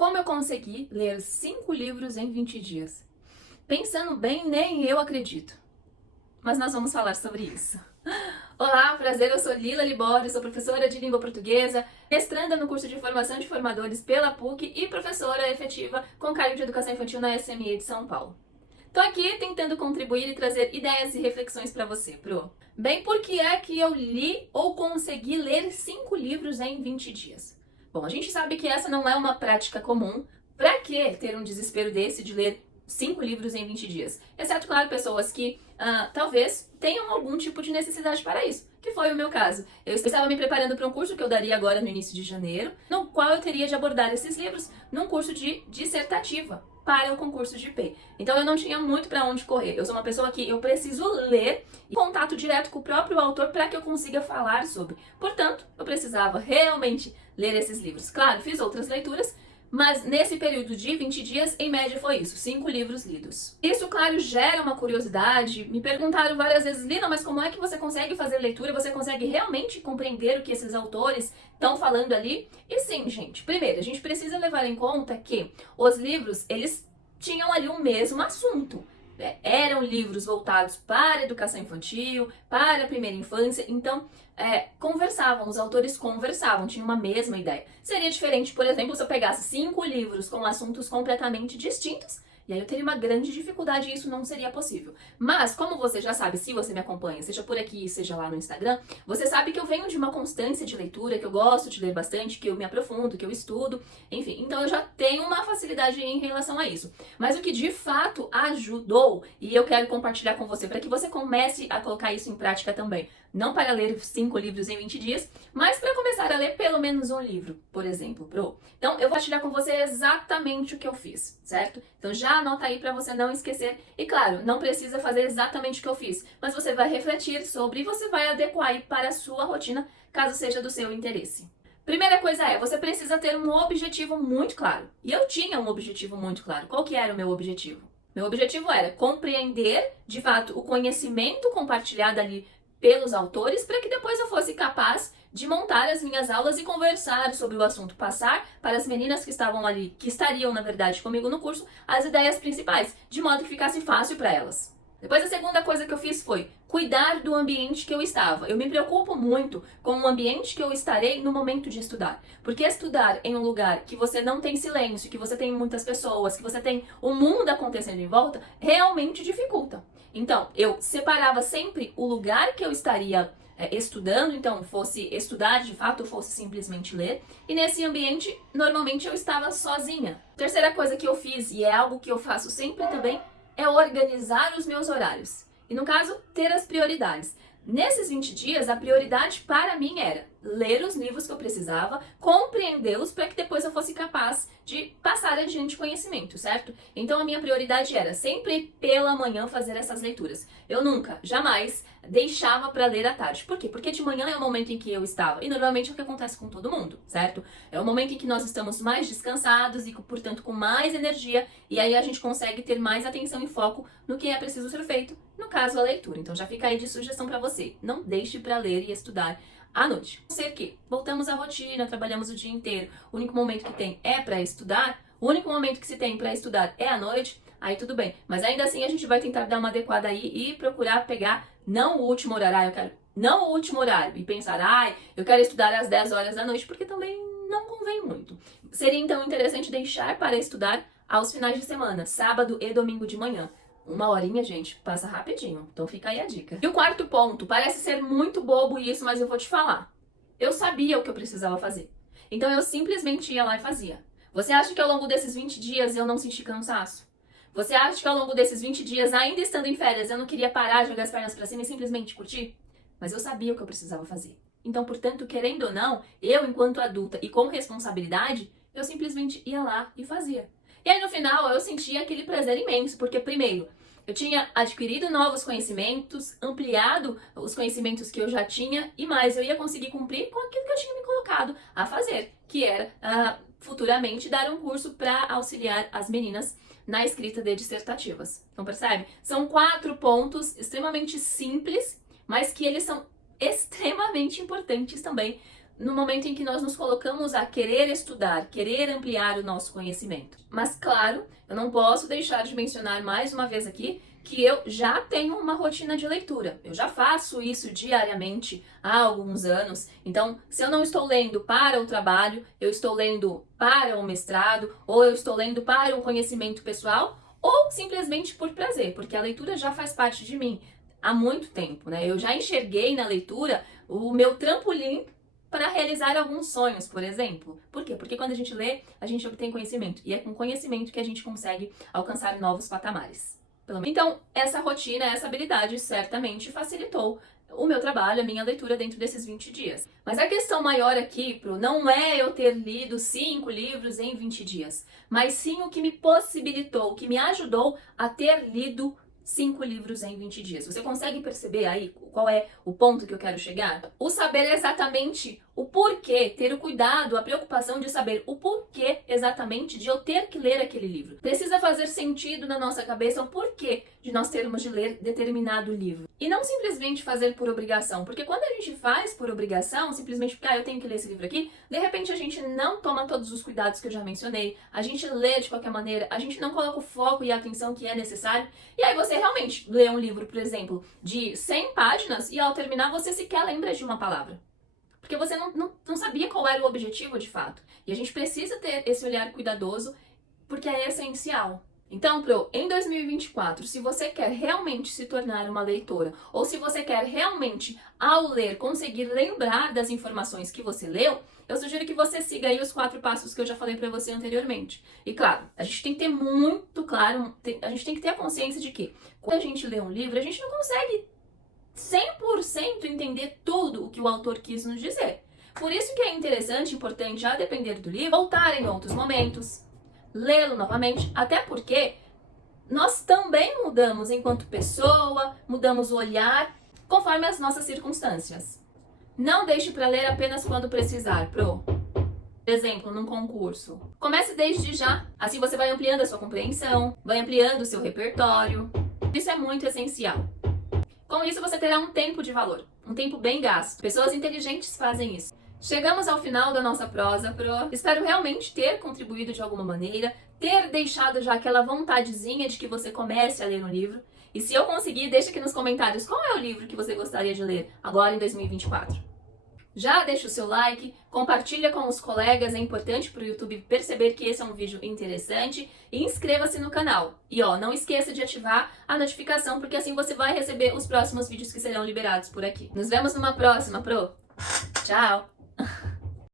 Como eu consegui ler 5 livros em 20 dias? Pensando bem, nem eu acredito. Mas nós vamos falar sobre isso. Olá, prazer, eu sou Lila Libório, sou professora de língua portuguesa, mestranda no curso de formação de formadores pela PUC e professora efetiva com cargo de educação infantil na SME de São Paulo. Tô aqui tentando contribuir e trazer ideias e reflexões para você, Bem, por que é que eu li ou consegui ler 5 livros em 20 dias? Bom, a gente sabe que essa não é uma prática comum. Pra que ter um desespero desse de ler 5 livros em 20 dias? Exceto, claro, pessoas que talvez tenham algum tipo de necessidade para isso, que foi o meu caso. Eu estava me preparando para um curso que eu daria agora no início de janeiro, no qual eu teria de abordar esses livros num curso de dissertativa para o concurso de IP. Então eu não tinha muito para onde correr. Eu sou uma pessoa que eu preciso ler em contato direto com o próprio autor para que eu consiga falar sobre. Portanto, eu precisava realmente ler esses livros. Claro, fiz outras leituras, mas nesse período de 20 dias, em média foi isso, 5 livros lidos. Isso, claro, gera uma curiosidade. Me perguntaram várias vezes, Lina, mas como é que você consegue fazer leitura? Você consegue realmente compreender o que esses autores estão falando ali? E sim, gente, primeiro, a gente precisa levar em conta que os livros, eles tinham ali o mesmo assunto. Eram livros voltados para a educação infantil, para a primeira infância, então conversavam, os autores conversavam, tinham uma mesma ideia. Seria diferente, por exemplo, se eu pegasse 5 livros com assuntos completamente distintos, e aí eu teria uma grande dificuldade e isso não seria possível. Mas, como você já sabe, se você me acompanha, seja por aqui, seja lá no Instagram, você sabe que eu venho de uma constância de leitura, que eu gosto de ler bastante, que eu me aprofundo, que eu estudo, enfim. Então eu já tenho uma facilidade em relação a isso. Mas o que de fato ajudou, e eu quero compartilhar com você, para que você comece a colocar isso em prática também. Não para ler 5 livros em 20 dias, mas para começar a ler pelo menos um livro, por exemplo, Então, eu vou compartilhar com você exatamente o que eu fiz, certo? Então, já anota aí para você não esquecer. E claro, não precisa fazer exatamente o que eu fiz, mas você vai refletir sobre e você vai adequar aí para a sua rotina, caso seja do seu interesse. Primeira coisa você precisa ter um objetivo muito claro. E eu tinha um objetivo muito claro. Qual que era o meu objetivo? Meu objetivo era compreender, de fato, o conhecimento compartilhado ali pelos autores, para que depois eu fosse capaz de montar as minhas aulas e conversar sobre o assunto, passar para as meninas que estavam ali, que estariam, na verdade, comigo no curso, as ideias principais, de modo que ficasse fácil para elas. Depois, a segunda coisa que eu fiz foi cuidar do ambiente que eu estava. Eu me preocupo muito com o ambiente que eu estarei no momento de estudar. Porque estudar em um lugar que você não tem silêncio, que você tem muitas pessoas, que você tem o mundo acontecendo em volta, realmente dificulta. Então, eu separava sempre o lugar que eu estaria estudando, então fosse estudar de fato ou fosse simplesmente ler. E nesse ambiente, normalmente eu estava sozinha. Terceira coisa que eu fiz, e é algo que eu faço sempre também, é organizar os meus horários. E no caso, ter as prioridades. Nesses 20 dias, a prioridade para mim era ler os livros que eu precisava, compreendê-los para que depois eu fosse capaz de passar adiante conhecimento, certo? Então a minha prioridade era sempre pela manhã fazer essas leituras. Eu nunca, jamais deixava para ler à tarde. Por quê? Porque de manhã é o momento em que eu estava. E normalmente é o que acontece com todo mundo, certo? É o momento em que nós estamos mais descansados e, portanto, com mais energia. E aí a gente consegue ter mais atenção e foco no que é preciso ser feito, no caso a leitura. Então já fica aí de sugestão para você. Não deixe para ler e estudar à noite. Ser que voltamos à rotina, trabalhamos o dia inteiro, o único momento que tem é para estudar, o único momento que se tem para estudar é à noite, aí tudo bem. Mas ainda assim a gente vai tentar dar uma adequada aí e procurar pegar não o último horário, não o último horário e pensar, eu quero estudar às 10 horas da noite, porque também não convém muito. Seria então interessante deixar para estudar aos finais de semana, sábado e domingo de manhã. 1 horinha, gente, passa rapidinho. Então fica aí a dica. E o quarto ponto, parece ser muito bobo isso, mas eu vou te falar. Eu sabia o que eu precisava fazer. Então eu simplesmente ia lá e fazia. Você acha que ao longo desses 20 dias eu não senti cansaço? Você acha que ao longo desses 20 dias, ainda estando em férias, eu não queria parar, jogar as pernas pra cima e simplesmente curtir? Mas eu sabia o que eu precisava fazer. Então, portanto, querendo ou não, eu, enquanto adulta e com responsabilidade, eu simplesmente ia lá e fazia. E aí, no final, eu sentia aquele prazer imenso, porque, primeiro, eu tinha adquirido novos conhecimentos, ampliado os conhecimentos que eu já tinha, e mais, eu ia conseguir cumprir com aquilo que eu tinha me colocado a fazer, que era, futuramente, dar um curso para auxiliar as meninas na escrita de dissertativas. Então, percebe? São 4 pontos extremamente simples, mas que eles são extremamente importantes também no momento em que nós nos colocamos a querer estudar, querer ampliar o nosso conhecimento. Mas claro, eu não posso deixar de mencionar mais uma vez aqui que eu já tenho uma rotina de leitura. Eu já faço isso diariamente há alguns anos. Então, se eu não estou lendo para o trabalho, eu estou lendo para o mestrado, ou eu estou lendo para o conhecimento pessoal, ou simplesmente por prazer, porque a leitura já faz parte de mim há muito tempo, né? Eu já enxerguei na leitura o meu trampolim para realizar alguns sonhos, por exemplo. Por quê? Porque quando a gente lê, a gente obtém conhecimento. E é com conhecimento que a gente consegue alcançar novos patamares. Então, essa rotina, essa habilidade certamente facilitou o meu trabalho, a minha leitura dentro desses 20 dias. Mas a questão maior aqui, não é eu ter lido 5 livros em 20 dias, mas sim o que me possibilitou, o que me ajudou a ter lido 5 livros em 20 dias. Você consegue perceber aí qual é o ponto que eu quero chegar? O saber exatamente o porquê, ter o cuidado, a preocupação de saber o porquê exatamente de eu ter que ler aquele livro. Precisa fazer sentido na nossa cabeça o porquê de nós termos de ler determinado livro. E não simplesmente fazer por obrigação, porque quando a gente faz por obrigação, simplesmente porque eu tenho que ler esse livro aqui, de repente a gente não toma todos os cuidados que eu já mencionei, a gente lê de qualquer maneira, a gente não coloca o foco e a atenção que é necessário, e aí você realmente lê um livro, por exemplo, de 100 páginas e ao terminar você sequer lembra de uma palavra. Porque você não sabia qual era o objetivo de fato. E a gente precisa ter esse olhar cuidadoso porque é essencial. Então, em 2024, se você quer realmente se tornar uma leitora, ou se você quer realmente, ao ler, conseguir lembrar das informações que você leu, eu sugiro que você siga aí os 4 passos que eu já falei para você anteriormente. E claro, a gente tem que ter muito claro, a gente tem que ter a consciência de que quando a gente lê um livro, a gente não consegue 100% entender tudo o que o autor quis nos dizer. Por isso que é interessante, importante, a depender do livro, voltar em outros momentos, lê-lo novamente, até porque nós também mudamos enquanto pessoa, mudamos o olhar conforme as nossas circunstâncias. Não deixe para ler apenas quando precisar, Por exemplo, num concurso. Comece desde já, assim você vai ampliando a sua compreensão, vai ampliando o seu repertório. Isso é muito essencial. Com isso, você terá um tempo de valor, um tempo bem gasto. Pessoas inteligentes fazem isso. Chegamos ao final da nossa prosa, Espero realmente ter contribuído de alguma maneira, ter deixado já aquela vontadezinha de que você comece a ler um livro. E se eu conseguir, deixa aqui nos comentários qual é o livro que você gostaria de ler agora em 2024. Já deixa o seu like, compartilha com os colegas, é importante para o YouTube perceber que esse é um vídeo interessante e inscreva-se no canal. E não esqueça de ativar a notificação, porque assim você vai receber os próximos vídeos que serão liberados por aqui. Nos vemos numa próxima, Tchau!